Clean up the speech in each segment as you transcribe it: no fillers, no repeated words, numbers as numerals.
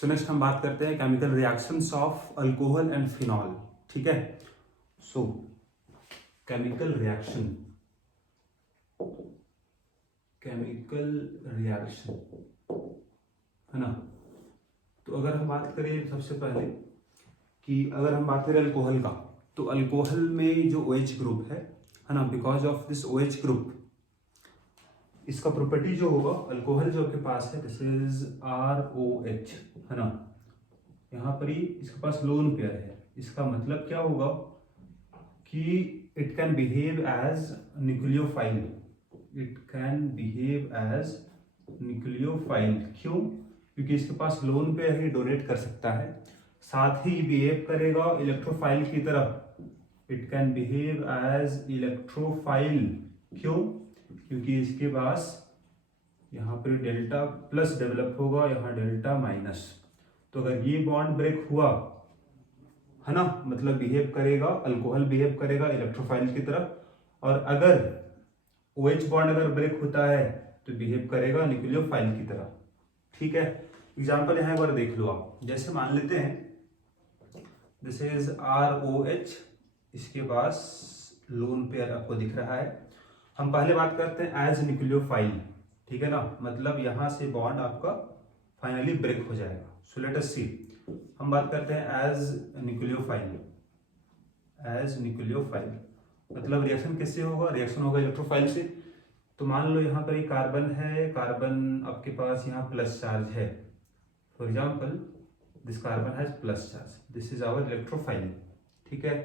So next हम बात करते हैं chemical reactions of alcohol and phenol. ठीक है, सो केमिकल रिएक्शन है ना। तो अगर हम बात करें सबसे पहले कि अगर हम बात करें अल्कोहल का, तो अल्कोहल में जो OH ग्रुप है ना, because of this OH group इसका प्रॉपर्टी जो होगा, अल्कोहल जो आपके पास है दिस इज ROH है ना, यहाँ पर ही इसके पास लोन पेयर है। इसका मतलब क्या होगा कि it can behave as nucleophile, क्यों? क्योंकि इसके पास लोन पेयर ही डोनेट कर सकता है, साथ ही बिहेव करेगा इलेक्ट्रोफाइल की तरह। It can behave as electrophile, क्यों? क्योंकि इसके पास यहाँ पर डेल्टा प्लस डेवलप होगा, यहाँ डेल्टा माइनस। तो अगर ये बॉन्ड ब्रेक हुआ है ना, मतलब बिहेव करेगा, अल्कोहल बिहेव करेगा इलेक्ट्रोफाइल की तरह, और अगर OH बॉन्ड अगर ब्रेक होता है तो बिहेव करेगा न्यूक्लियोफाइल की तरह। ठीक है, एग्जांपल यहाँ एक बार देख लो आप। जैसे मान लेते हैं दिस इज ROH, इसके पास लोन पेयर आपको दिख रहा है। हम पहले बात करते हैं एज न्यूक्लियोफाइल, ठीक है ना, मतलब यहां से बॉन्ड आपका फाइनली ब्रेक हो जाएगा। सो लेट अस सी, हम बात करते हैं एज न्यूक्लियोफाइल, मतलब रिएक्शन किससे होगा? रिएक्शन होगा इलेक्ट्रोफाइल से। तो मान लो यहाँ पर एक कार्बन है, कार्बन आपके पास यहाँ प्लस चार्ज है, for example this carbon has plus charge, this is our electrophile. ठीक है,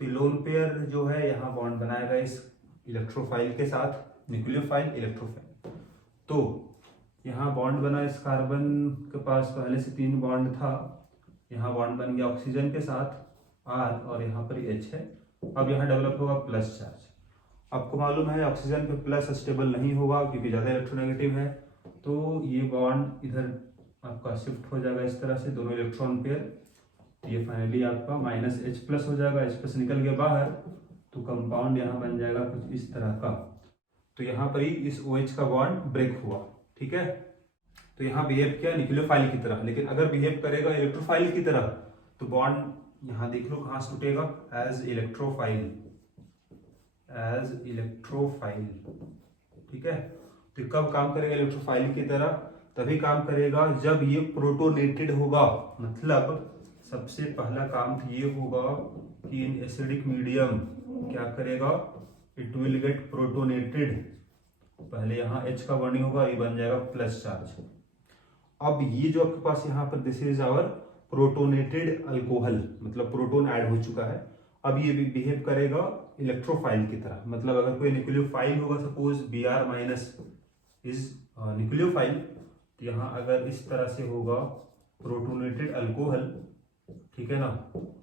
तो लोन पेयर जो है यहाँ बॉन्ड बनाएगा इस इलेक्ट्रोफाइल के साथ, न्यूक्लियोफाइल इलेक्ट्रोफाइल। तो यहाँ बॉन्ड बना, इस कार्बन के पास पहले से 3 बॉन्ड था, यहाँ बॉन्ड बन गया ऑक्सीजन के साथ R, और यहाँ पर H है। अब यहाँ डेवलप होगा प्लस चार्ज। आपको मालूम है ऑक्सीजन पे प्लस स्टेबल नहीं होगा क्योंकि ज़्यादा इलेक्ट्रोनेगेटिव है, तो ये बॉन्ड इधर आपका शिफ्ट हो जाएगा इस तरह से, दोनों इलेक्ट्रॉन पेयर। तो ये फाइनली आपका -H+ हो जाएगा, H+ निकल गया बाहर, तो कंपाउंड यहाँ बन जाएगा कुछ इस तरह का। तो यहाँ पर ही इस OH का बॉन्ड ब्रेक हुआ। ठीक है, तो यहाँ बिहेव किया न्यूक्लियोफाइल की तरह, लेकिन अगर बिहेव करेगा इलेक्ट्रोफाइल की तरह तो बॉन्ड यहाँ देख लो कहाँ से टूटेगा, एज इलेक्ट्रोफाइल। ठीक है, तो कब काम करेगा इलेक्ट्रोफाइल की तरह? तभी काम करेगा जब ये प्रोटोनेटेड होगा। मतलब सबसे पहला काम ये होगा कि इन एसिडिक मीडियम क्या करेगा, इट विल गेट प्रोटोनेटेड। पहले यहाँ H का बॉन्डिंग होगा, ये बन जाएगा प्लस चार्ज। अब ये जो आपके पास यहाँ पर this is our protonated alcohol, मतलब प्रोटोन ऐड हो चुका है। अब ये भी बिहेव करेगा इलेक्ट्रोफाइल की तरह, मतलब अगर कोई न्यूक्लियोफाइल होगा, सपोज Br- इज न्यूक्लियोफाइल, तो यहाँ अगर इस तरह से होगा प्रोटोनेटेड अल्कोहल, ठीक है ना,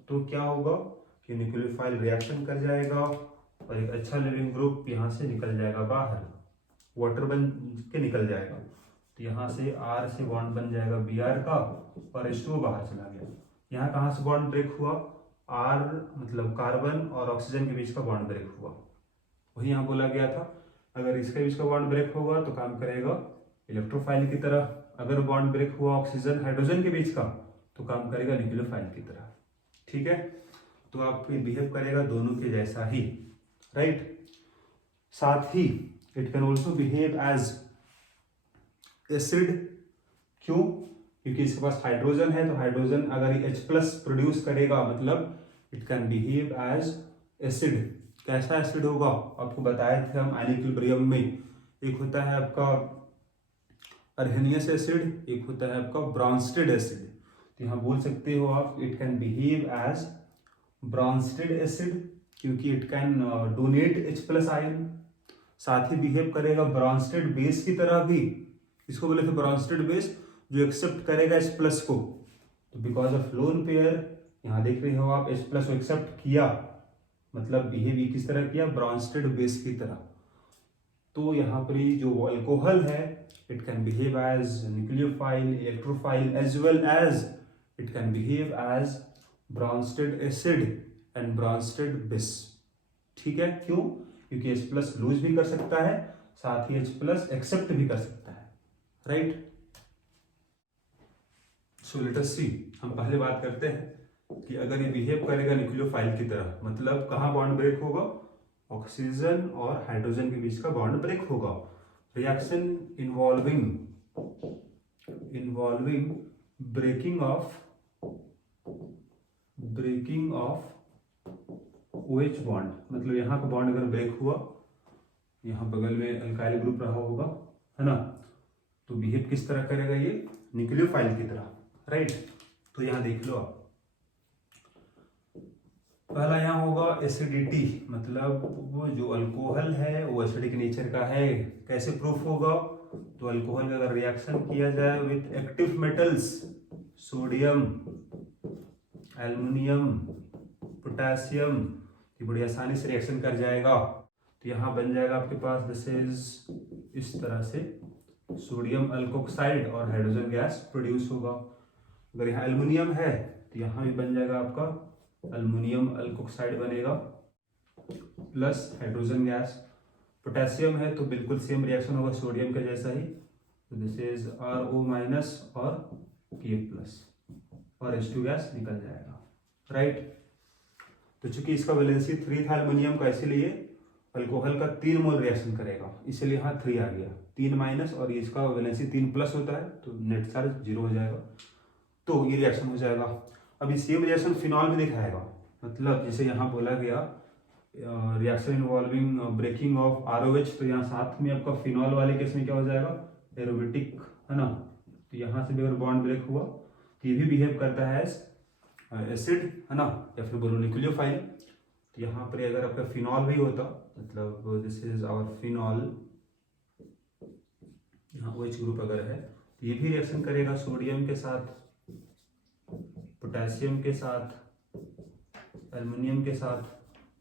तो क्या होगा कि न्यूक्लियोफाइल रिएक्शन कर जाएगा और एक अच्छा लिविंग ग्रुप यहाँ से निकल जाएगा बाहर, वाटर बन के निकल जाएगा। तो यहाँ से R से बॉन्ड बन जाएगा Br का, और H2O बाहर चला गया। यहाँ कहाँ से बॉन्ड ब्रेक हुआ? R मतलब कार्बन और ऑक्सीजन के बीच का बॉन्ड ब्रेक हुआ। वही यहाँ बोला गया था, अगर इसके बीच का बॉन्ड ब्रेक होगा तो काम करेगा इलेक्ट्रोफाइल की तरह, अगर बॉन्ड ब्रेक हुआ ऑक्सीजन हाइड्रोजन के बीच का तो काम करेगा न्यूक्लियोफाइल की तरह। ठीक है, तो आप बिहेव करेगा दोनों के जैसा ही, राइट। साथ ही it can also behave as acid, क्यों? क्योंकि इसके पास हाइड्रोजन है, तो हाइड्रोजन अगर H+ प्रोड्यूस करेगा, मतलब it can behave as acid. कैसा एसिड होगा? आपको बताए थे हम इक्विलिब्रियम में, एक होता है आपका अर्हेनियस एसिड, एक होता है आपका ब्रॉन्स्टेड एसिड। तो यहाँ बोल सकते हो आप it can behave as Bronsted acid, क्योंकि it can donate H+ ion. साथ ही बिहेव करेगा ब्रॉन्स्टेड बेस की तरह भी, इसको बोले थे ब्रॉन्स्टेड बेस, जो एक्सेप्ट करेगा H+ को। तो बिकॉज ऑफ लोन पेयर, यहाँ देख रहे हो आप H+ को एक्सेप्ट किया, मतलब बिहेव किस तरह किया? ब्रॉन्स्टेड बेस की तरह। तो यहाँ पर जो अल्कोहल है it can behave as nucleophile, electrophile, as well as it can behave as Bronsted acid and Bronsted base. ठीक है, क्यों? क्योंकि H+ लूज भी कर सकता है, साथ ही H+ एक्सेप्ट भी कर सकता है, राइट। सो लेट अस सी, हम पहले बात करते हैं कि अगर ये बिहेव करेगा न्यूक्लियोफाइल की तरह, मतलब कहाँ बॉन्ड ब्रेक होगा, ऑक्सीजन और हाइड्रोजन के बीच का बॉन्ड ब्रेक होगा। Reaction involving breaking of OH bond, मतलब यहाँ का बॉन्ड अगर ब्रेक हुआ, यहाँ बगल में अल्काइल ग्रुप रहा होगा, है ना, तो बिहेव किस तरह करेगा ये, न्यूक्लियोफाइल की तरह, राइट। तो यहाँ देख लो आप, पहला यहाँ होगा एसिडिटी, मतलब वो जो अल्कोहल है वो एसिडिक नेचर का है। कैसे प्रूफ होगा, तो अल्कोहल का अगर रिएक्शन किया जाए with active metals, sodium, aluminium, potassium, ये बड़ी आसानी से रिएक्शन कर जाएगा। तो यहाँ बन जाएगा आपके पास दिस इज इस तरह से सोडियम अल्कोक्साइड और हाइड्रोजन गैस प्रोड्यूस होगा। अगर यहाँ एल्युमिनियम है तो यहाँ भी बन जाएगा आपका एल्युमिनियम अल्कोक्साइड बनेगा प्लस हाइड्रोजन गैस। पोटेशियम है तो बिल्कुल सेम रिएक्शन होगा सोडियम के जैसा ही, तो दिस इज RO माइनस और K प्लस और H2 गैस निकल जाएगा, राइट। तो चूंकि इसका वैलेंसी 3 था एल्युमिनियम का, इसीलिए अल्कोहल का 3 मोल रिएक्शन करेगा, इसलिए यहाँ 3 आ गया, 3 माइनस और इसका वैलेंसी 3 प्लस होता है तो नेट चार्ज 0 हो जाएगा, तो ये रिएक्शन हो जाएगा। अब ये सेम रिएक्शन फिनॉल में दिखाएगा, मतलब जैसे यहाँ बोला गया reaction involving breaking of ROH, तो यहाँ साथ में आपका फिनॉल वाले केस में क्या हो जाएगा, एरोमेटिक, है ना। तो यहाँ से भी अगर बॉन्ड ब्रेक हुआ तो ये भी बिहेव करता है एसिड, है ना, या फिर बोलो न्यूक्लियोफाइल। तो यहाँ पर अगर आपका फिनॉल भी होता, मतलब दिस इज आवर फिनॉल, यहाँ OH ग्रुप अगर है तो ये भी रिएक्शन करेगा सोडियम के साथ, पोटेशियम के साथ, एल्युमिनियम के साथ,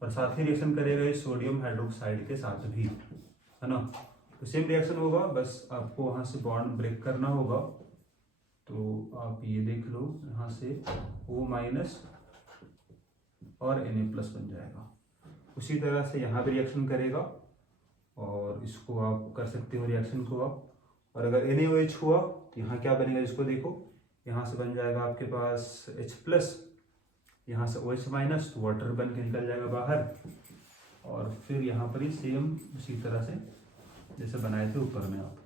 और साथ ही रिएक्शन करेगा ये सोडियम हाइड्रोक्साइड के साथ भी, है ना। तो सेम रिएक्शन होगा, बस आपको वहाँ से बॉन्ड ब्रेक करना होगा। तो आप ये देख लो, यहाँ से O माइनस और Na प्लस बन जाएगा। उसी तरह से यहाँ भी रिएक्शन करेगा और इसको आप कर सकते हो रिएक्शन को आप, और अगर NaOH हुआ तो यहाँ क्या बनेगा, इसको देखो, यहाँ से बन जाएगा आपके पास H प्लस, यहाँ से OH माइनस, तो वाटर बन के निकल जाएगा बाहर, और फिर यहाँ पर ही सेम उसी तरह से जैसे बनाए थे ऊपर में, आप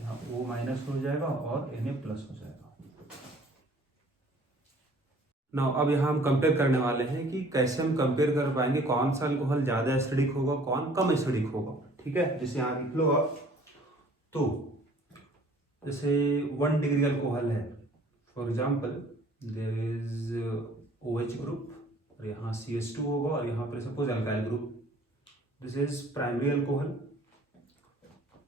यहाँ O माइनस हो जाएगा और Na प्लस हो जाएगा। ना अब यहाँ हम कंपेयर करने वाले हैं कि कैसे हम कंपेयर कर पाएंगे कौन सा अल्कोहल ज़्यादा एसिडिक होगा, कौन कम एसिडिक होगा, ठीक है। जैसे यहाँ लिख लो आप, तो जैसे 1 डिग्री अल्कोहल है, for example there is OH group और यहाँ CH2 होगा और यहाँ पर suppose alkyl group, this is primary alcohol.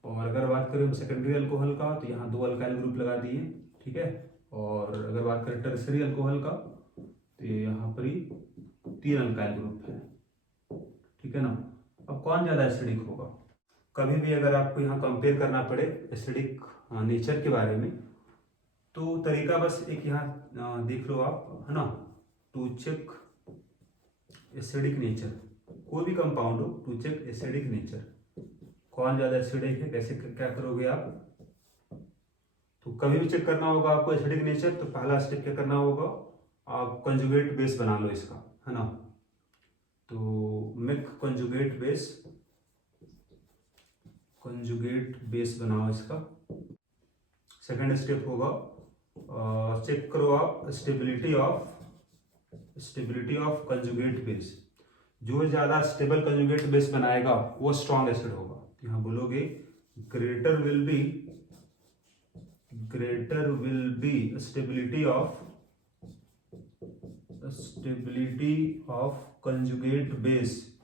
और अगर बात करें सेकेंडरी अल्कोहल का, तो यहाँ 2 अल्काइल ग्रुप लगा दिए, ठीक है। और अगर बात करें टर्सरी अल्कोहल का, तो यहाँ पर ही 3 अल्काइल ग्रुप है, ठीक है ना। अब कौन ज़्यादा एसिडिक होगा, कभी भी अगर आपको यहाँ कंपेयर करना पड़े एसिडिक नेचर के बारे में, तो तरीका बस एक यहाँ देख लो आप, है ना, टू चेक एसिडिक नेचर, कोई भी कंपाउंड हो, टू चेक एसिडिक नेचर, कौन ज़्यादा एसिडिक है, कैसे क्या करोगे आप। तो कभी भी चेक करना होगा आपको एसिडिक नेचर, तो पहला स्टेप क्या करना होगा, आप कंजुगेट बेस बना लो इसका, है ना। तो मेक कंजुगेट बेस बनाओ इसका। सेकंड स्टेप होगा चेक करो आप स्टेबिलिटी ऑफ कंजुगेट बेस, जो ज़्यादा स्टेबल कंजुगेट बेस बनाएगा वो स्ट्रॉन्ग एसिड होगा। यहाँ बोलोगे greater will be stability of conjugate base,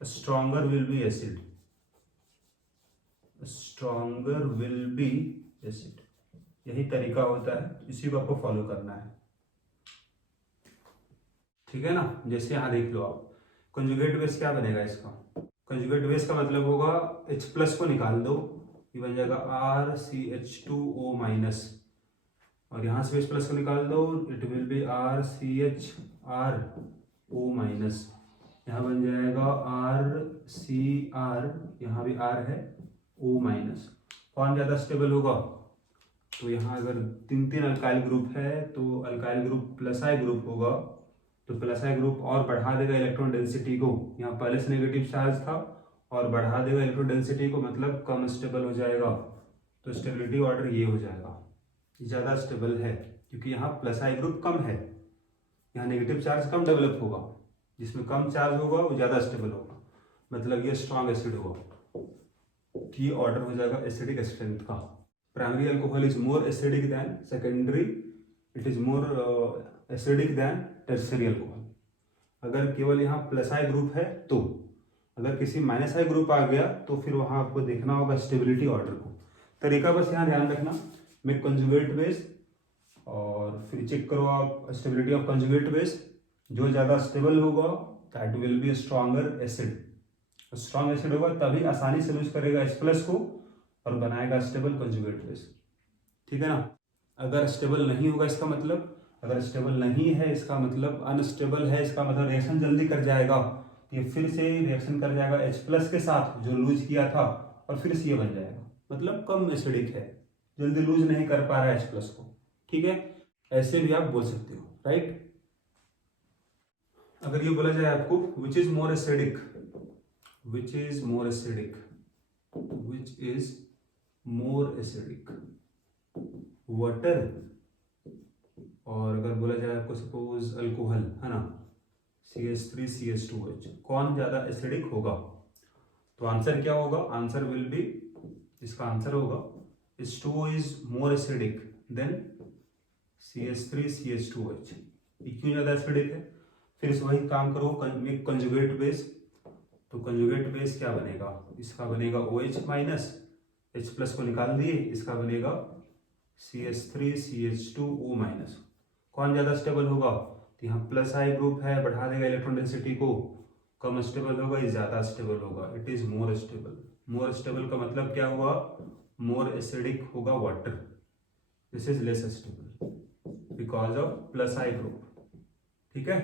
stronger will be acid, यही तरीका होता है, इसी को आपको फॉलो करना है, ठीक है ना। जैसे यहाँ देख लो आप, कंजुगेट बेस क्या बनेगा इसका, कंजुगेट बेस का मतलब होगा H प्लस को निकाल दो, ये बन जाएगा RCH2O माइनस, और यहाँ से H प्लस को निकाल दो, it will be RCHRO minus, यहाँ बन जाएगा RCR, यहाँ भी R है, O माइनस। कौन ज़्यादा स्टेबल होगा, तो यहाँ अगर तीन तीन अल्काइल ग्रुप है तो अल्काइल ग्रुप प्लस आई ग्रुप होगा, तो प्लस आई ग्रुप और बढ़ा देगा इलेक्ट्रॉन डेंसिटी को। यहाँ पहले से नेगेटिव चार्ज था और बढ़ा देगा इलेक्ट्रॉन डेंसिटी को, मतलब कम स्टेबल हो जाएगा। तो स्टेबिलिटी ऑर्डर ये हो जाएगा, ज़्यादा स्टेबल है, क्योंकि यहाँ प्लस आई ग्रुप कम है, यहाँ नेगेटिव चार्ज कम डेवलप होगा, जिसमें कम चार्ज होगा वो ज़्यादा स्टेबल होगा, मतलब ये स्ट्रॉन्ग एसिड होगा। ये ऑर्डर हो जाएगा एसिडिक स्ट्रेंथ का। Primary alcohol is more acidic than secondary, it is more acidic than tertiary alcohol. अगर केवल यहाँ प्लस आई ग्रुप है तो, अगर किसी माइनस आई ग्रुप आ गया तो फिर वहाँ आपको देखना होगा स्टेबिलिटी ऑर्डर को। तरीका बस यहाँ ध्यान रखना, मेक कंजुगेट बेस और फिर चेक करो आप स्टेबिलिटी ऑफ कंजुगेट बेस। जो ज़्यादा स्टेबल होगा that will be stronger acid. Strong acid होगा तभी आसानी से लूज करेगा H+ को और बनाएगा स्टेबल कंजुगेट बेस, ठीक है ना। अगर स्टेबल नहीं होगा इसका मतलब, अगर स्टेबल नहीं है इसका मतलब अनस्टेबल है, इसका मतलब रिएक्शन जल्दी कर जाएगा, ये फिर से रिएक्शन कर जाएगा H+ के साथ जो लूज किया था और फिर से ये बन जाएगा, मतलब कम एसिडिक है, जल्दी लूज नहीं कर पा रहा है H+ को, ठीक है। ऐसे भी आप बोल सकते हो, राइट। अगर ये बोला जाए आपको which is more acidic, which is more acidic, which is more acidic, water, और अगर बोला जाए आपको सपोज अल्कोहल है ना, CH3 CH2H, कौन ज्यादा एसिडिक होगा, तो आंसर क्या होगा, आंसर विल बी, इसका आंसर होगा H2O is more acidic than CH3 CH2H। ये क्यों ज्यादा एसिडिक है, फिर से वही काम करो, कंजुगेट बेस। तो कंजुगेट बेस क्या बनेगा, इसका बनेगा OH माइनस, H+ को निकाल दिए, इसका बनेगा CH3 CH2O माइनस। कौन ज़्यादा स्टेबल होगा, तो यहाँ प्लस आई ग्रुप है, बढ़ा देगा इलेक्ट्रॉन डेंसिटी को, कम स्टेबल होगा, ये ज़्यादा स्टेबल होगा, it is more stable. More stable का मतलब क्या हुआ, मोर एसिडिक होगा water, this is less stable because of plus I group, ठीक है।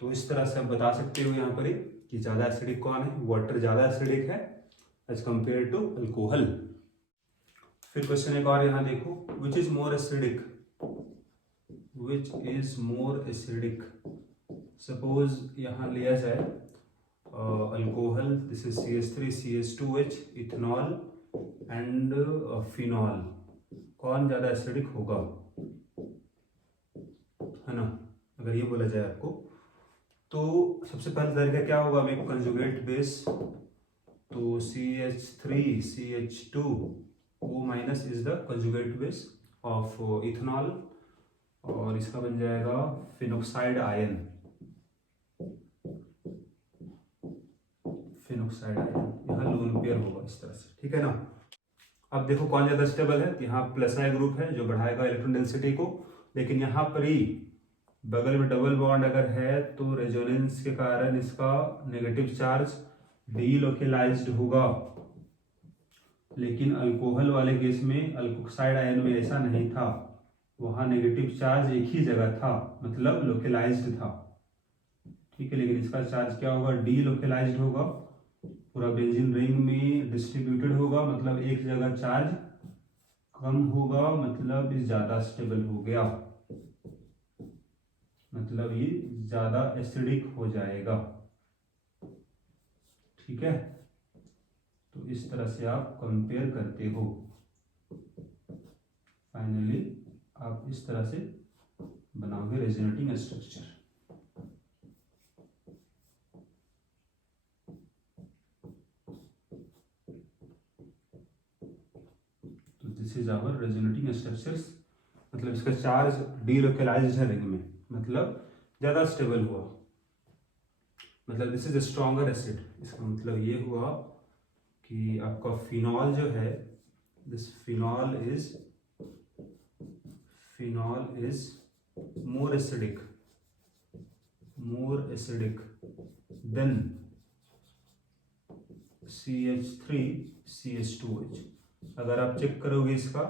तो इस तरह से आप बता सकते हो यहाँ पर ही कि ज़्यादा एसिडिक कौन है, वाटर ज़्यादा एसिडिक है एज कंपेयर टू अल्कोहल। फिर क्वेश्चन एक और यहाँ देखो, which is more acidic, which is more acidic. Suppose यहाँ लिया जाए alcohol, this is CH3 CH2H, ethanol and phenol, कौन ज़्यादा एसिडिक होगा, है ना। अगर ये बोला जाए आपको तो सबसे पहला तरीका क्या होगा, मेक कंजुगेट बेस। तो CH3 CH2O minus is the conjugate base of ethanol, और इसका बन जाएगा फिनोक्साइड आयन, फिनोक्साइड आयन, यहाँ लोन पेयर होगा इस तरह से, ठीक है ना। अब देखो कौन ज्यादा स्टेबल है, यहाँ प्लस आई ग्रुप है जो बढ़ाएगा इलेक्ट्रॉन डेंसिटी को, लेकिन यहाँ पर ही बगल में डबल बॉन्ड अगर है तो रेजोनेंस के कारण इसका नेगेटिव चार्ज डीलोकेलाइज्ड होगा, लेकिन अल्कोहल वाले केस में, अल्कोक्साइड आयन में ऐसा नहीं था, वहाँ नेगेटिव चार्ज एक ही जगह था, मतलब लोकेलाइज्ड था, ठीक है। लेकिन इसका चार्ज क्या होगा, डीलोकेलाइज्ड होगा, पूरा बेंजीन रिंग में डिस्ट्रीब्यूटेड होगा, मतलब एक जगह चार्ज कम होगा, मतलब ये ज्यादा स्टेबल हो गया, मतलब ये ज्यादा एसिडिक हो जाएगा, ठीक है। तो इस तरह से आप कंपेयर करते हो, फाइनली आप इस तरह से बनाओगे रेजोनेटिंग स्ट्रक्चर। तो this is our resonating structures, मतलब इसका चार्ज डीलोकेलाइज्ड है रिंग में, मतलब ज्यादा स्टेबल हुआ, मतलब this is a stronger acid. इसका मतलब ये हुआ कि आपका फिनॉल जो है, this phenol is more acidic then CH3 CH2H। अगर आप चेक करोगे इसका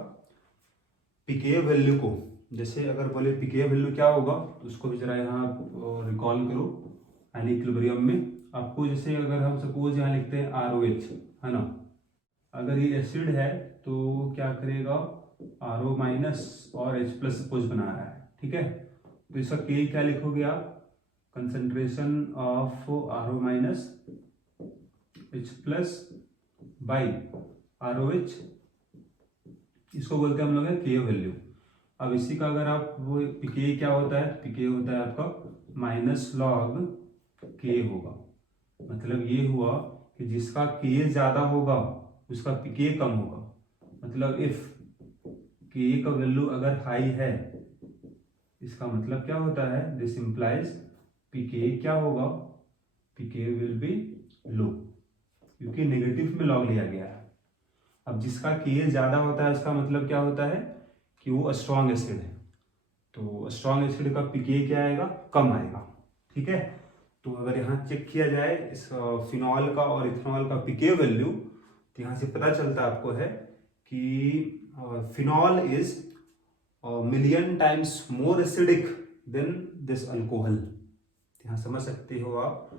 पीके वैल्यू को, जैसे अगर बोले पीके वैल्यू क्या होगा, तो उसको भी जरा यहाँ रिकॉल करो। इक्विलिब्रियम में आपको, जैसे अगर हम सपोज यहाँ लिखते हैं ROH, है ना, अगर ये एसिड है तो क्या करेगा, RO माइनस और H प्लस सपोज बना रहा है, ठीक है। तो इसका K क्या लिखोगे आप, concentration of RO minus H plus by ROH, इसको बोलते हैं हम लोग है K वैल्यू। अब इसी का अगर आप वो K क्या होता है, K होता है आपका माइनस लॉग K होगा। मतलब ये हुआ कि जिसका K ज्यादा होगा उसका K कम होगा। मतलब इफ K का वैल्यू अगर हाई है, इसका मतलब क्या होता है, दिस इंप्लाइज Pk क्या होगा, Pk विल बी लो, क्योंकि नेगेटिव में लॉग लिया गया है। अब जिसका K ज्यादा होता है उसका मतलब क्या होता है कि वो स्ट्रॉन्ग एसिड है, तो स्ट्रॉन्ग एसिड का Pk क्या आएगा, कम आएगा, ठीक है। तो अगर यहाँ चेक किया जाए इस फिनॉल का और इथेनॉल का Pk वैल्यू, तो यहाँ से पता चलता आपको है कि phenol is million times more acidic then this alcohol. यहाँ समझ सकते हो आप,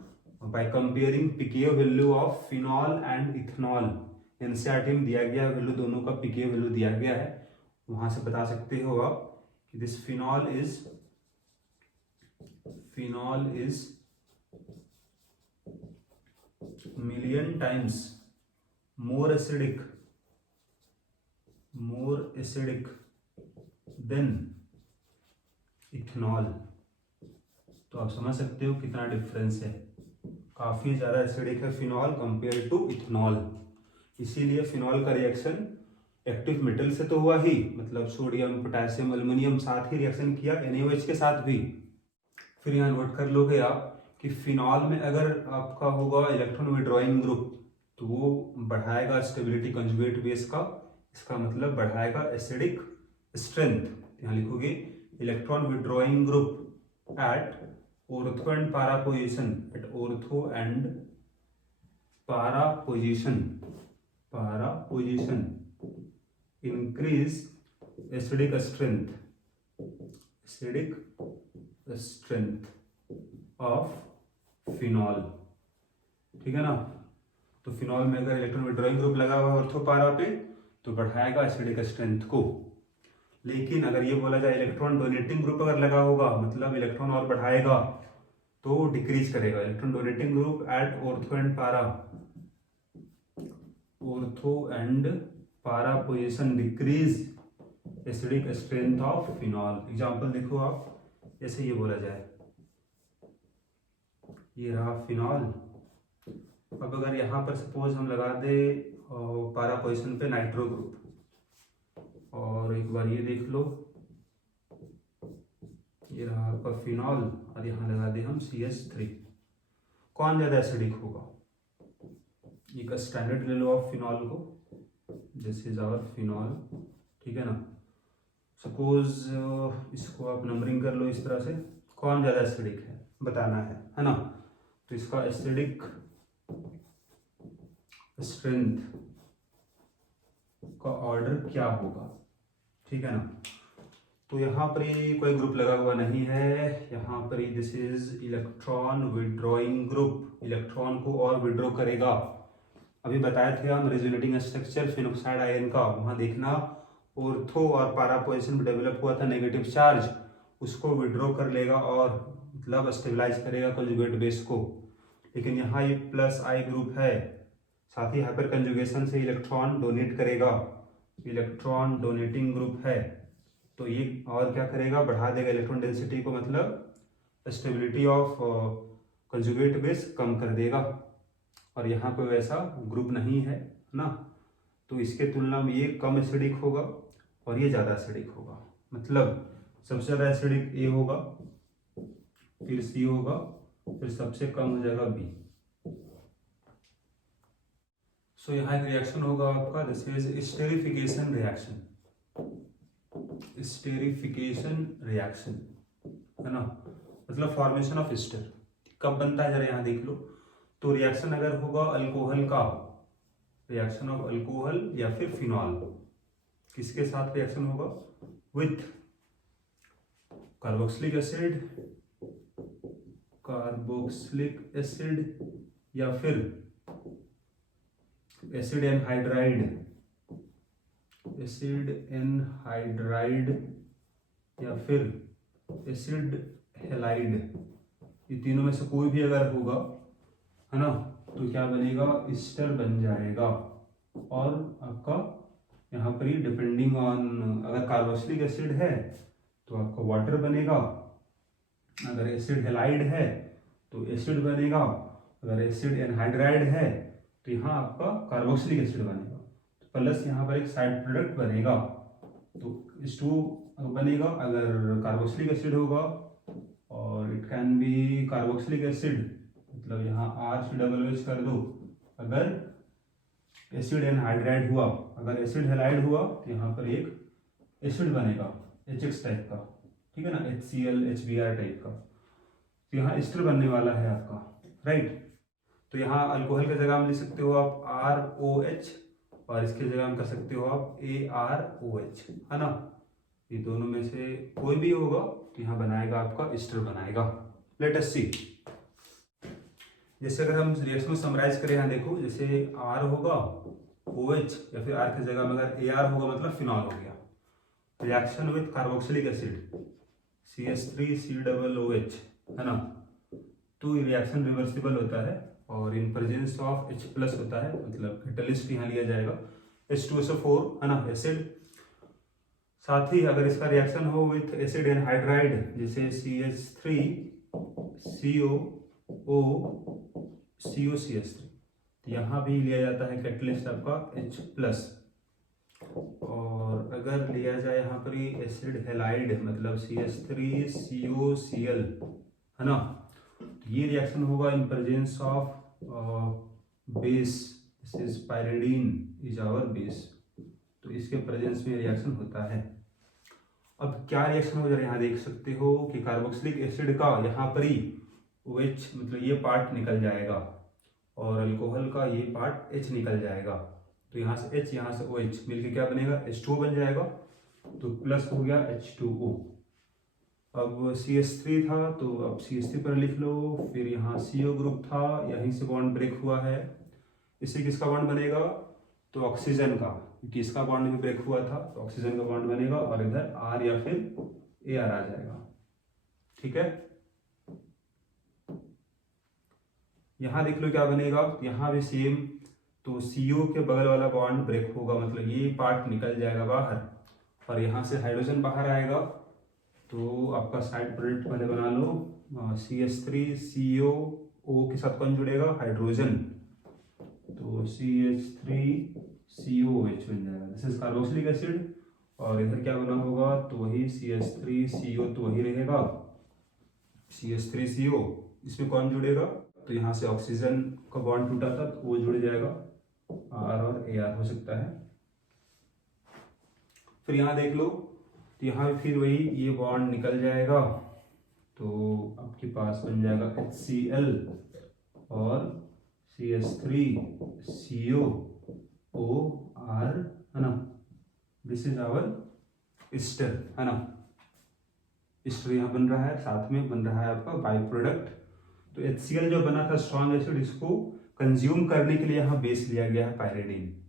by comparing Pk value of phenol and ethanol, NCERT में दिया गया वैल्यू, दोनों का Pk वैल्यू दिया गया है, वहां से बता सकते हो आप कि this phenol is million times more acidic then ethanol. तो आप समझ सकते हो कितना डिफरेंस है, काफी ज्यादा एसिडिक है फिनॉल कंपेयर टू इथेनॉल। इसीलिए फिनॉल का रिएक्शन एक्टिव मेटल से तो हुआ ही, मतलब सोडियम पोटेशियम एल्युमिनियम साथ ही रिएक्शन किया NaOH के साथ भी। फिर यहाँ नोट कर लोगे आप कि फिनॉल में अगर आपका होगा इलेक्ट्रॉन विड्रॉइंग ग्रुप, तो वो बढ़ाएगा स्टेबिलिटी कंजुगेट बेस का, इसका मतलब बढ़ाएगा एसिडिक स्ट्रेंथ। यहाँ लिखोगे electron withdrawing group at ortho and para position, at ortho and para position increase acidic strength of phenol, ठीक है ना। तो फिनॉल में अगर इलेक्ट्रॉन विड्रॉइंग ग्रुप लगा हुआ है ऑर्थोपारा पे, तो बढ़ाएगा एसिडिक स्ट्रेंथ को। लेकिन अगर ये बोला जाए इलेक्ट्रॉन डोनेटिंग ग्रुप अगर लगा होगा, मतलब इलेक्ट्रॉन और बढ़ाएगा, तो डिक्रीज करेगा। Electron donating group at ortho and para position decrease acidic strength of phenol. Example देखो आप, जैसे ये बोला जाए, ये रहा फिनॉल। अब अगर यहाँ पर सपोज हम लगा दे पारा पोजिशन पे नाइट्रो ग्रुप, और एक बार ये देख लो, ये रहा आपका फिनॉल, और यहाँ लगा दे हम CH3, कौन ज्यादा एसिडिक होगा। एक स्टैंडर्ड ले लो आप फिनॉल को, दिस इज आवर फिनॉल, ठीक है ना। सपोज इसको आप नंबरिंग कर लो इस तरह से, कौन ज्यादा एसिडिक है बताना है ना। तो इसका एसिडिक स्ट्रेंथ का ऑर्डर क्या होगा, ठीक है ना। तो यहाँ पर ये कोई ग्रुप लगा हुआ नहीं है, यहाँ पर this is electron withdrawing group, electron को और विड्रॉ करेगा। अभी बताए थे हम रेजोनेटिंग स्ट्रक्चर फिनोक्साइड आयन का, वहां देखना ऑर्थो और पारा पोजिशन में डेवलप हुआ था नेगेटिव चार्ज, उसको विड्रॉ कर लेगा और मतलब स्टेबलाइज करेगा कंजुगेट बेस को। लेकिन यहाँ ये प्लस I ग्रुप है, साथ ही हाइपर कंजुगेशन से इलेक्ट्रॉन डोनेट करेगा, इलेक्ट्रॉन डोनेटिंग ग्रुप है, तो ये और क्या करेगा, बढ़ा देगा इलेक्ट्रॉन डेंसिटी को, मतलब स्टेबिलिटी ऑफ कंजुगेट बेस कम कर देगा। और यहाँ पे वैसा ग्रुप नहीं है ना, तो इसके तुलना में ये कम एसिडिक होगा और ये ज़्यादा एसिडिक होगा। मतलब सबसे ज़्यादा एसिडिक A होगा, फिर C होगा, फिर सबसे कम हो जाएगा B। सो यहाँ एक रिएक्शन होगा आपका, दिस इज स्टेरिफिकेशन रिएक्शन, है ना, मतलब फॉर्मेशन ऑफ एस्टर। कब बनता है जरा यहाँ देख लो। तो रिएक्शन अगर होगा अल्कोहल का, रिएक्शन ऑफ अल्कोहल या फिर फिनॉल, किसके साथ रिएक्शन होगा, विथ कार्बोक्सिलिक एसिड या फिर एसिड एसिड एनहाइड्राइड या फिर एसिड हेलाइड, ये तीनों में से कोई भी अगर होगा, है ना, तो क्या बनेगा, एस्टर बन जाएगा। और आपका यहाँ पर ही डिपेंडिंग ऑन, अगर कार्बोक्सिलिक एसिड है तो आपका वाटर बनेगा, अगर एसिड हेलाइड है तो एसिड बनेगा, अगर एसिड एनहाइड्राइड है तो यहाँ आपका कार्बोक्सिलिक एसिड बनेगा। तो प्लस यहाँ पर एक साइड प्रोडक्ट बनेगा, तो H2 बनेगा अगर कार्बोक्सिलिक एसिड होगा, और it can be carboxylic acid, मतलब यहाँ R कर दो अगर एसिड एनहाइड्राइड हुआ, अगर एसिड हेलाइड हुआ तो यहाँ पर एक एसिड बनेगा HX टाइप का, ठीक है ना, HCl HBr टाइप का, तो यहाँ एस्टर बनने वाला है आपका, राइट। तो यहाँ अल्कोहल की जगह में लिख सकते हो आप ROH, और इसके जगह में कर सकते हो आप AROH, है ना, ये दोनों में से कोई भी होगा तो यहाँ बनाएगा आपका एस्टर बनाएगा। लेट अस सी, जैसे अगर हम रिएक्शन को समराइज करें, यहाँ देखो, जैसे R होगा OH, या फिर R की जगह में अगर AR होगा मतलब फिनॉल हो गया। Reaction with carboxylic acid CH3COOH, है ना, तो ये रिएक्शन रिवर्सिबल होता है और इन प्रेजेंस ऑफ H+ होता है, मतलब कैटलिस्ट यहाँ लिया जाएगा H2SO4, है ना, एसिड। साथ ही अगर इसका रिएक्शन हो विथ एसिड एनहाइड्राइड, जैसे CH3COOCOCH3, तो यहाँ भी लिया जाता है कैटलिस्ट आपका H+। और अगर लिया जाए यहाँ पर ही एसिड हेलाइड, मतलब CH3COCl, है ना, तो ये रिएक्शन होगा in presence of base, this is pyridine is our base, तो इसके प्रेजेंस में रिएक्शन होता है। अब क्या रिएक्शन हो जा रहा है, यहाँ देख सकते हो कि कार्बोक्सिलिक एसिड का यहाँ पर ही OH, मतलब ये पार्ट निकल जाएगा, और अल्कोहल का ये पार्ट H निकल जाएगा, तो यहाँ से H, यहाँ से OH मिलके क्या बनेगा, H2O बन जाएगा, तो प्लस हो गया H2O। अब CH3 था तो अब CH3 पर लिख लो, फिर यहाँ CO ग्रुप था, यहीं से बॉन्ड ब्रेक हुआ है, इससे किसका बॉन्ड बनेगा, तो ऑक्सीजन का, क्योंकि इसका बॉन्ड भी ब्रेक हुआ था तो ऑक्सीजन का बॉन्ड बनेगा, और इधर R या फिर AR आ जाएगा, ठीक है। यहाँ देख लो क्या बनेगा, यहाँ भी सेम, तो CO के बगल वाला बॉन्ड ब्रेक होगा, मतलब ये पार्ट निकल जाएगा बाहर, और यहाँ से हाइड्रोजन बाहर आएगा, तो आपका साइड प्रोडक्ट पहले बना लो, CH3CO के साथ कौन जुड़ेगा, हाइड्रोजन, तो CH3COOH बन जाएगा, दिस इज कार्बोक्सिलिक एसिड, और इधर क्या बना होगा, तो वही CH3CO, तो वही रहेगा CH3CO, इसमें कौन जुड़ेगा, तो यहाँ से ऑक्सीजन का बॉन्ड टूटा था तो वो जुड़ जाएगा, R और AR हो सकता है। फिर यहाँ देख लो, तो यहाँ फिर वही ये बॉन्ड निकल जाएगा, तो आपके पास बन जाएगा HCl और CH3COOR, है ना, दिस इज आवर एस्टर, है ना, एस्टर यहाँ बन रहा है, साथ में बन रहा है आपका बाई प्रोडक्ट। तो HCl जो बना था स्ट्रॉन्ग एसिड, इसको कंज्यूम करने के लिए यहाँ बेस लिया गया है पायरिडीन,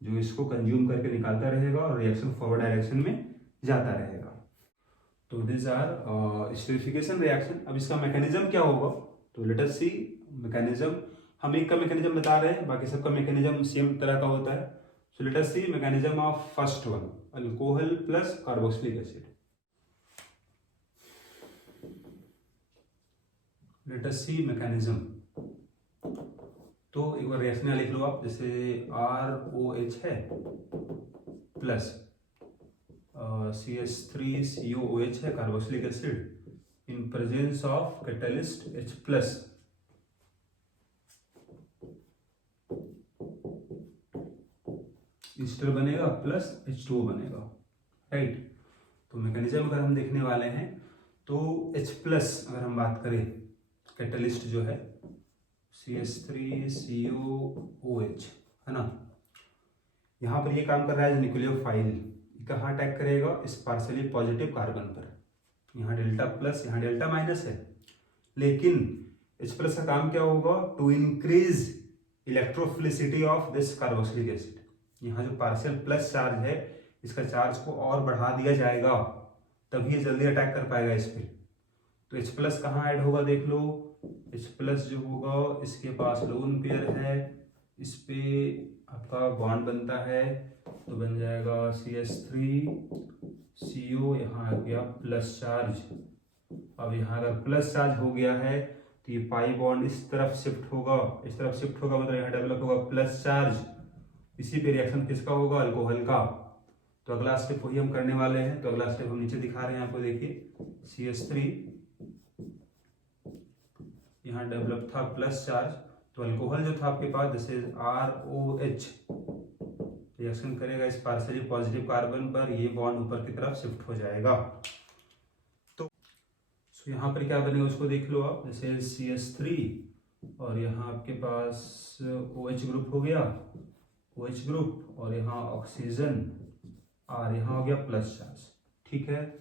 जो इसको कंज्यूम करके निकालता रहेगा और रिएक्शन फॉरवर्ड डायरेक्शन में जाता रहेगा। तो दिस आर एस्टरिफिकेशन रिएक्शन। अब इसका मैकेनिज्म क्या होगा, तो लेट अस सी मैकेनिज्म। हम एक का मैकेनिज्म बता रहे हैं, बाकी सबका मैकेनिज्म सेम तरह का होता है। So let us see mechanism of first one, alcohol plus carboxylic acid. Let us see mechanism. तो एक बार रिएक्शन लिख लो आप, जैसे ROH है प्लस CH3COOH है carboxylic acid, in presence of catalyst H+, ester बनेगा प्लस H2O बनेगा, राइट। तो मैकेनिज्म अगर हम देखने वाले हैं तो H+ अगर हम बात करें, कैटलिस्ट जो है CH3COOH, है ना, यहाँ पर ये काम कर रहा है न्यूक्लियोफाइल, कहाँ अटैक करेगा, इस पार्शियली पॉजिटिव कार्बन पर, यहाँ डेल्टा प्लस यहाँ डेल्टा माइनस है, लेकिन H+ का काम क्या होगा, to increase electrophilicity of this carboxylic acid. यहाँ जो पार्शियल प्लस चार्ज है इसका चार्ज को और बढ़ा दिया जाएगा, तभी ये जल्दी अटैक कर पाएगा इस पर। तो H प्लस कहाँ ऐड होगा देख लो, H प्लस जो होगा इसके पास लोन पेयर है, इस पे आपका बॉन्ड बनता है, तो बन जाएगा CH3CO, यहाँ आ गया प्लस चार्ज। अब यहाँ अगर प्लस चार्ज हो गया है तो ये पाई बॉन्ड इस तरफ शिफ्ट होगा, इस तरफ शिफ्ट होगा मतलब यहाँ डेवलप होगा प्लस चार्ज। इसी पे रिएक्शन किसका होगा, अल्कोहल का। तो अगला स्टेप वही हम करने वाले हैं। तो अगला स्टेप हम नीचे दिखा रहे हैं आपको, देखिए CH3 यहाँ डेवलप था प्लस चार्ज, तो अल्कोहल जो था आपके पास दिस इज ROH, रिएक्शन करेगा इस पार्शियली पॉजिटिव कार्बन पर, ये बॉन्ड ऊपर की तरफ शिफ्ट हो जाएगा। तो यहाँ पर क्या बनेगा उसको देख लो आप, जैसे CH3 और यहाँ आपके पास OH ग्रुप हो गया, OH ग्रुप, और यहाँ ऑक्सीजन और यहाँ हो गया प्लस चार्ज। ठीक है,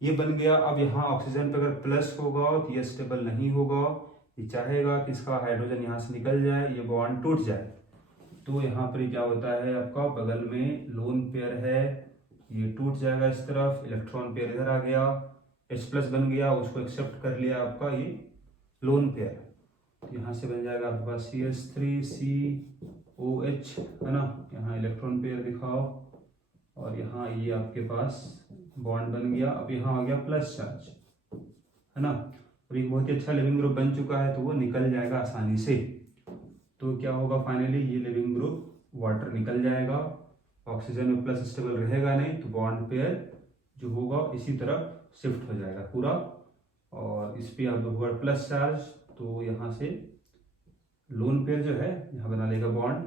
ये बन गया। अब यहाँ ऑक्सीजन पे अगर प्लस होगा तो ये स्टेबल नहीं होगा, ये चाहेगा कि इसका हाइड्रोजन यहाँ से निकल जाए, ये बॉन्ड टूट जाए। तो यहाँ पर क्या होता है, आपका बगल में लोन पेयर है, ये टूट जाएगा इस तरफ, इलेक्ट्रॉन पेयर इधर आ गया, H प्लस बन गया, उसको एक्सेप्ट कर लिया आपका ये लोन पेयर। तो यहाँ से बन जाएगा आपके पास CH3COH, है ना, यहाँ इलेक्ट्रॉन पेयर दिखाओ, और यहाँ ये आपके पास बॉन्ड बन गया। अब यहाँ आ गया प्लस चार्ज, है ना। अब एक बहुत ही अच्छा लिविंग ग्रुप बन चुका है, तो वो निकल जाएगा आसानी से। तो क्या होगा फाइनली, ये लिविंग ग्रुप वाटर निकल जाएगा, ऑक्सीजन में प्लस स्टेबल रहेगा नहीं, तो बॉन्ड पेयर जो होगा इसी तरफ शिफ्ट हो जाएगा पूरा, और इस पे अब होगा प्लस चार्ज, तो यहाँ से लोन पेयर जो है यहाँ बना लेगा बॉन्ड,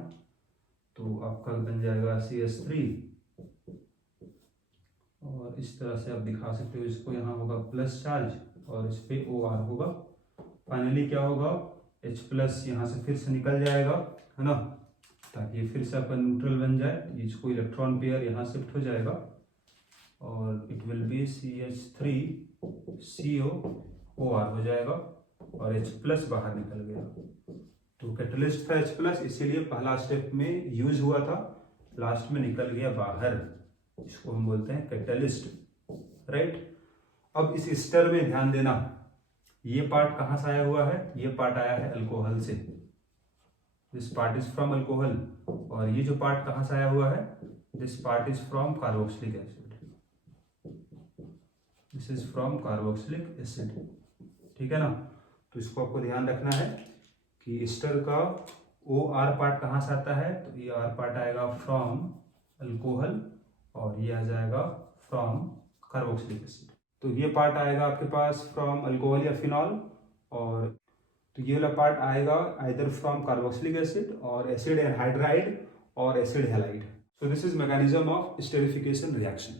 तो आपका बन जाएगा CH3, और इस तरह से आप दिखा सकते हो इसको, यहाँ होगा प्लस चार्ज और इस पे OR होगा। फाइनली क्या होगा, H प्लस यहाँ से फिर से निकल जाएगा, है ना, ताकि ये फिर से आपका न्यूट्रल बन जाए, इसको इलेक्ट्रॉन पेयर यहाँ शिफ्ट हो जाएगा, और इट विल बी CH3COOR हो जाएगा, और H प्लस बाहर निकल गया। तो कैटलिस्ट था H प्लस, इसीलिए पहला स्टेप में यूज हुआ था, लास्ट में निकल गया बाहर, इसको हम बोलते हैं कैटलिस्ट, राइट। अब इस स्टर में ध्यान देना, ये पार्ट कहाँ से आया हुआ है, ये पार्ट आया है अल्कोहल से, this part is from alcohol, और ये जो पार्ट कहाँ से आया हुआ है, this part is from carboxylic acid, this is from carboxylic acid. ठीक है ना, तो इसको आपको ध्यान रखना है कि स्टर का OR पार्ट कहाँ से आता है, तो ये R पार्ट आएगा फ्रॉम अल्कोहल, और ये आ जाएगा फ्रॉम कार्बोक्सिलिक एसिड। तो ये पार्ट आएगा आपके पास फ्रॉम अल्कोहल या फिनॉल, और तो ये वाला पार्ट आएगा आइदर फ्रॉम कार्बोक्सिलिक एसिड और एसिड एनहाइड्राइड और acid halide. So this is mechanism of esterification reaction.